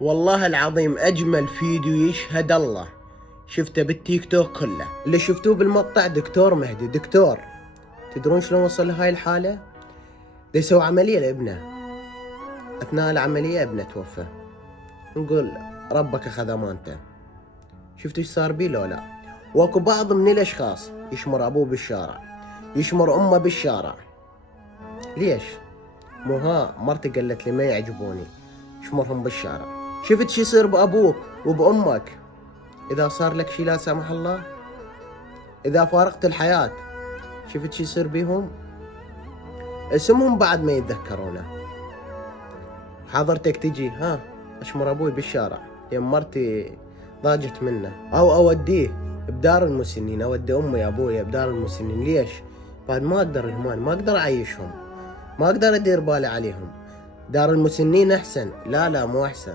والله العظيم أجمل فيديو يشهد الله شفته بالتيك توك كله. اللي شفتوه بالمقطع دكتور مهدي. دكتور تدرون شلون وصل لهاي الحالة؟ دا يسوي عملية لابنه، أثناء العملية ابنه توفى. نقول ربك أخذ أمانته. شفتوا ايش صار بيه لو لا؟ واكو بعض من الأشخاص يشمر أبوه بالشارع، يشمر أمه بالشارع. ليش؟ مو مرتي قالت لي ما يعجبوني شمرهم بالشارع. شفت شي يصير بأبوك وبأمك إذا صار لك شي لا سمح الله؟ إذا فارقت الحياة شفت شي يصير بيهم؟ اسمهم بعد ما يتذكرونه. حضرتك تجي أشمر أبوي بالشارع يا مرتي ضاجت منه، أو أوديه بدار المسنين، أودي أمي أبوي بدار المسنين. ليش؟ بعد ما أقدر الهمان، ما أقدر أعيشهم، ما أقدر أدير بالي عليهم. دار المسنين أحسن. لا مو أحسن.